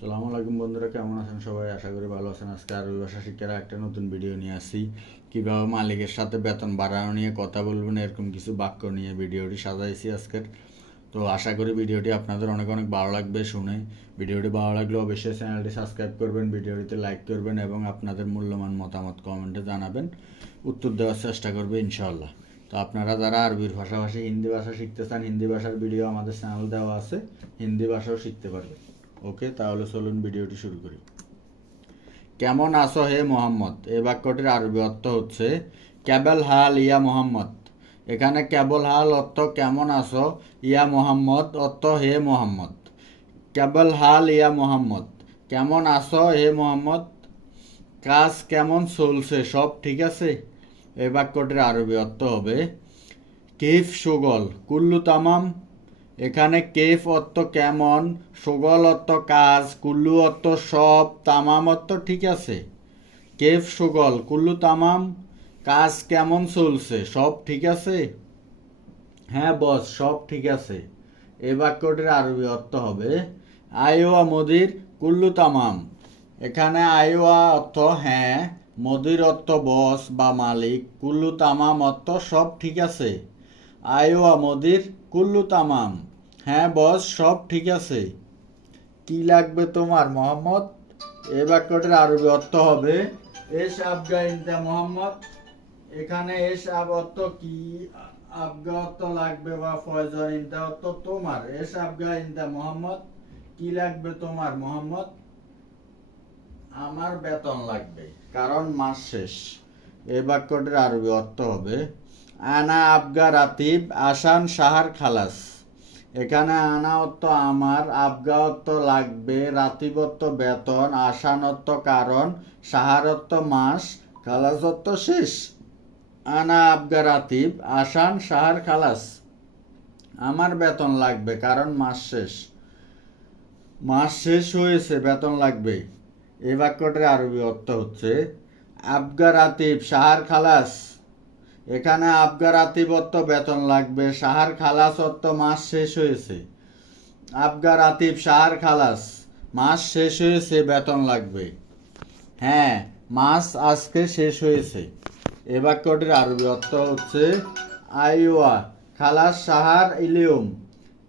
সালামু আলাইকুম বন্ধুরা, কেমন আছেন সবাই? আশা করি ভালো আছেন। আজকে আরবি ভাষা শিক্ষার একটা নতুন ভিডিও নিয়ে আসি। কীভাবে মালিকের সাথে বেতন বাড়ানো নিয়ে কথা বলবেন এরকম কিছু বাক্য নিয়ে ভিডিওটি সাজাইছি আজকের। তো আশা করি ভিডিওটি আপনাদের অনেক অনেক ভালো লাগবে শুনে। ভিডিওটি ভালো লাগলে অবশ্যই চ্যানেলটি সাবস্ক্রাইব করবেন ভিডিওটিতে লাইক করবেন এবং আপনাদের মূল্যবান মতামত কমেন্টে জানাবেন। উত্তর দেওয়ার চেষ্টা করবে ইনশাল্লাহ তো আপনারা যারা আরবির ভাষাভাষী, হিন্দি ভাষা শিখতে চান, হিন্দি ভাষার ভিডিও আমাদের চ্যানেল দেওয়া আছে, হিন্দি ভাষাও শিখতে পারবেন। ওকে, তাহলে চলুন ভিডিওটি শুরু করি। কেমন আছো হে মোহাম্মদ? এই বাক্যটির আরবি অর্থ হচ্ছে, কেবল হাল ইয়া মোহাম্মদ। এখানে কেবল হাল অর্থ কেমন আছো ইয়া মোহাম্মদ? অর্থ হে মোহাম্মদ। ক্যাবল হাল ইয়া মোহাম্মদ। কেমন আছো হে মোহাম্মদ? কাজ কেমন চলছে? সব ঠিক আছে? এই বাক্যটির আরবি অর্থ হবে, কিফ সুগল। কুল্লু তামাম। এখানে কেফ অর্থ কেমন, সুগল অর্থ কাজ, কুল্লু অর্থ সব, তামাম অর্থ ঠিক আছে। কেফ সুগল, কুল্লু তামাম, কাজ কেমন চলছে, সব ঠিক আছে? হ্যাঁ বস, সব ঠিক আছে। এই বাক্যটির আরবি অর্থ হবে, আইওয়া মদির, কুল্লু তামাম। এখানে আইওয়া অর্থ হ্যাঁ মদির অর্থ বস বা মালিক, কুল্লু তামাম অর্থ সব ঠিক আছে। আইওয়া মদির কুল্লু তামাম। হ্যাঁ বস, সব ঠিক আছে। কি লাগবে তোমার, মোহাম্মদ? এই বাক্যটির আরবি অর্থ হবে এস আবগা ইনতা মোহাম্মদ। এখানে এস আব অর্থ কি? আবগা অর্থ লাগবে বা ফয়জন ইনতা অর্থ তোমার। এস আবগা ইনতা মোহাম্মদ, কি লাগবে তোমার, মোহাম্মদ? আমার বেতন লাগবে, কারণ মাস শেষ। এই বাক্যটির আরবি অর্থ হবে আনা আবগা রাতিব, আসান সাহার খালাস। এখানে আনা অর্থ আমার আবগা অর্থ লাগবে, রাতিবত্ত বেতন আসানত্ব কারণ সাহারত্ব মাস, খালাসত্ব শেষ। আনা আবগা রাতিব, আসান সাহার খালাস। আমার বেতন লাগবে, কারণ মাস শেষ। মাস শেষ হয়েছে, বেতন লাগবে। এই বাক্যটার আরবি অর্থ হচ্ছে, আবগা রাতিব, সাহার খালাস। এখানে আবগা রাতিব বেতন লাগবে সাহার খালাস অর্থ মাস শেষ হয়েছে। আবগা রাতিব সাহার খালাস, মাস শেষ হয়েছে, বেতন লাগবে। হ্যাঁ মাস আজকে শেষ হয়েছে। এ বাক্যটির আরবি অর্থ হচ্ছে আইওয়া, খালাস সাহার ইলিউম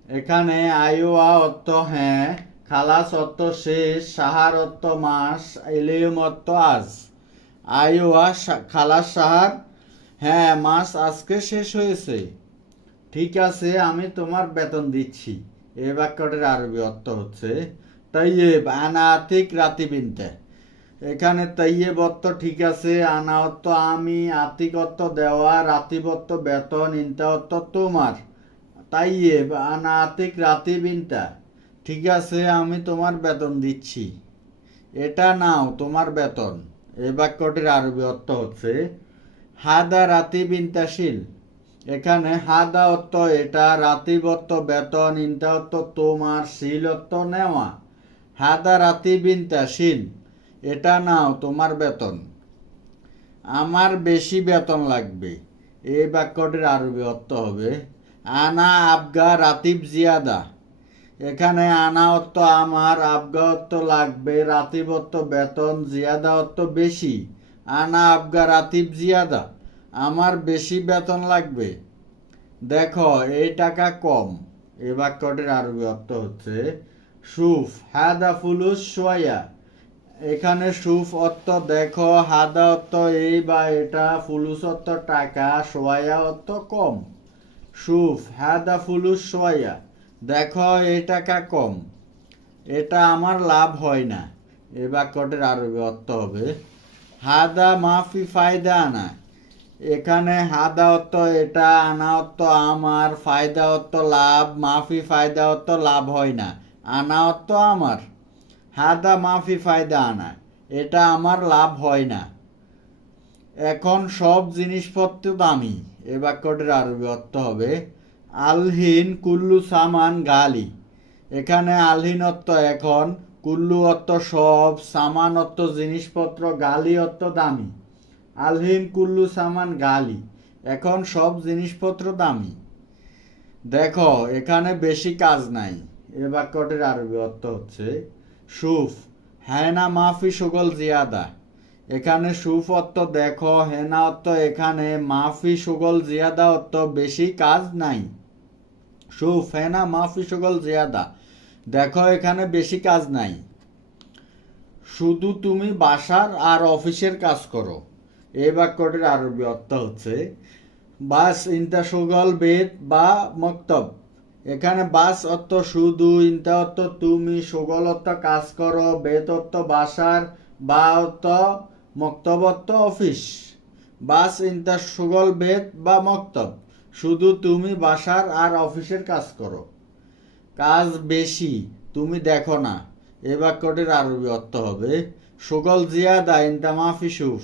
এখানে আইওয়া অর্থ হ্যাঁ খালাস অর্থ শেষ সাহার অর্থ মাস ইলিউম অর্থ আজ। আইওয়া খালাস সাহার হ্যাঁ মাস আজকে শেষ হয়েছে। ঠিক আছে, আমি তোমার বেতন দিচ্ছি। এই বাক্যটির আরবি অর্থ হচ্ছে, তৈয়েব আনা আতিক রাতি বিনতে। এখানে তৈয়েব অর্থ ঠিক আছে, আনা অর্থ আমি, আতিক অর্থ দেওয়া, রাতিব অর্থ বেতন, ইনতা অর্থ তোমার। তাইয়েব আনা আতিক রাতি বিনতা। ঠিক আছে, আমি তোমার বেতন দিচ্ছি। এটা নাও তোমার বেতন। এই বাক্যটির আরবি অর্থ হচ্ছে হাদা রাতি বিনতাশীল। এখানে হাদা অর্থ এটা রাতিব বেতন, ইনতা অর্থ তোমার শিল অর্থ নেওয়া। হাদা রাতি বিনতাশীল, এটা নাও তোমার বেতন। আমার বেশি বেতন লাগবে। এই বাক্যটির আরবি অর্থ হবে, আনা আবগা রাতিব জিয়াদা। এখানে আনা অর্থ আমার, আবগা অর্থ লাগবে রাতিব বেতন, জিয়াদা অর্থ বেশি। আনা আবগা রাতিব জিয়াদা, আমার বেশি বেতন লাগবে। দেখো, এই টাকা কম। এই বাক্যটির আরবি অর্থ হচ্ছে সুফ। হাদা ফুলুস সোয়া। এখানে সুফ অর্থ দেখো, হাদা অর্থ এই বা এটা, ফুলুস অর্থ টাকা, সোয়া অর্থ কম। সুফ, হাদা ফুলুস সোয়া। দেখো, এই টাকা কম। এটা আমার লাভ হয় না। এ বাক্যটির আরবি অর্থ হবে হাদা মাফি ফায়দা আনা। এখানে হাদা অর্থ এটা, আনা অর্থ আমার, ফায়দা অর্থ লাভ, মাফি ফায়দা অর্থ লাভ হয় না। আনা অর্থ আমার। হাদা মাফি ফায়দা আনা। এটা আমার লাভ হয় না। এখন সব জিনিসপত্র দামি। এ বাক্যটির আরবি অর্থ হবে, আলহিন কুল্লু সামান গালি। এখানে আলহিন অর্থ এখন কুল্লু অর্থ সব সামান অর্থ জিনিসপত্র গালি অর্থ দামি। আলহিন কুল্লু সামান গালি, এখন সব জিনিসপত্র দামি। দেখো, এখানে বেশি কাজ নাই। এ বাক্যটির আরবি অর্থ হচ্ছে, সুফ, হেনা মাফি সুগল জিয়াদা। এখানে সুফ অর্থ দেখো, হেনা অর্থ এখানে, মাফি সুগল জিয়াদা অর্থ বেশি কাজ নাই। সুফ, হেনা মাফি সুগল জিয়াদা। দেখো, এখানে বেশি কাজ নাই। শুধু তুমি বাসার আর অফিসের কাজ করো। এই বাক্যটির আরবি অর্থ হচ্ছে, বাস, ইন্তা, সুগল, বেদ বা মক্তব। এখানে বাস অর্থ শুধু, ইন্তা অর্থ তুমি, সুগল অর্থ কাজ করো, বেদ অর্থ বাসার, বা অর্থ মক্তব অর্থ অফিস। বাস, ইন্তা, সুগল, বেদ বা মক্তব। শুধু তুমি বাসার আর অফিসের কাজ করো। কাজ বেশি, তুমি দেখো না। এ বাক্যটির আরবি অর্থ হবে, সুগল জিয়াদা ইন্তা মাফি সুফ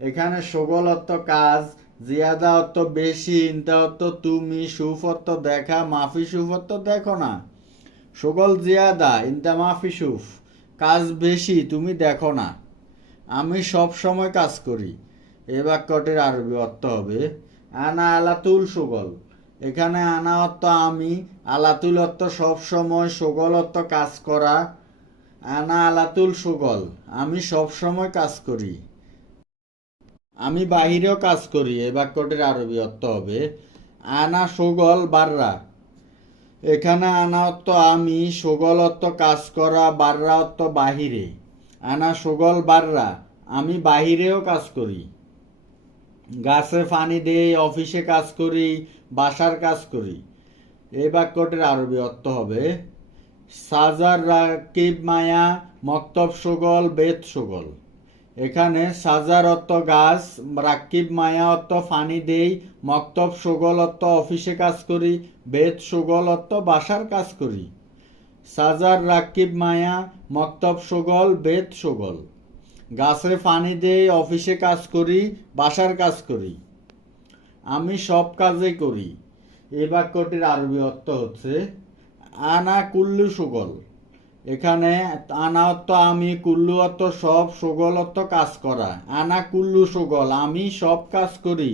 এখানে সুগল অর্থ কাজ, জিয়াদা অর্থ বেশি, ইন্তা অর্থ তুমি, সুফ অর্থ দেখা, মাফি সুফ অর্থ দেখো না। সুগল জিয়াদা ইন্তা মাফি সুফ কাজ বেশি, তুমি দেখো না। আমি সব সময় কাজ করি। এ বাক্যটির আরবি অর্থ হবে, আনা আলাতুল সুগল। এখানে আনা অর্থ আমি, আলাতুল অর্থ সব সময় সুগল অর্থ কাজ করা। আনা আলাতুল সুগল, আমি সব সময় কাজ করি। আমি বাহিরেও কাজ করি, এই বাক্যটির আরবি অর্থ হবে, আনা সুগল বাররা। এখানে আনা অর্থ আমি, সুগল অর্থ কাজ করা, বাররা অর্থ বাহিরে। আনা সুগল বাররা, আমি বাহিরেও কাজ করি। গাছে পানি দেই অফিসে কাজ করি, বাসার কাজ করি। এই বাক্যটির আরবি অর্থ হবে, সাজার রাকিব মায়া, মক্তব সুগল বেদ সুগল। এখানে সাজার অর্থ গাছ, রাকিব মায়া অর্থ ফানি দেই, মক্তব সুগল অর্থ অফিসে কাজ করি বেদ সুগল অর্থ বাসার কাজ করি। সাজার রাকিব মায়া, মক্তব সুগল বেদ সুগল। গাছে পানি দেই অফিসে কাজ করি, বাসার কাজ করি। আমি সব কাজে করি। এই বাক্যটির আরবি অর্থ হচ্ছে, আনা কুল্লু সুগল। এখানে আনা অর্থ, আমি কুল্লু অর্থ সব সুগল অর্থ কাজ করা। আনা কুল্লু সুগল, আমি সব কাজ করি।